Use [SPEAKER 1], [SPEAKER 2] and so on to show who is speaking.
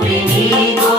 [SPEAKER 1] bienvenido.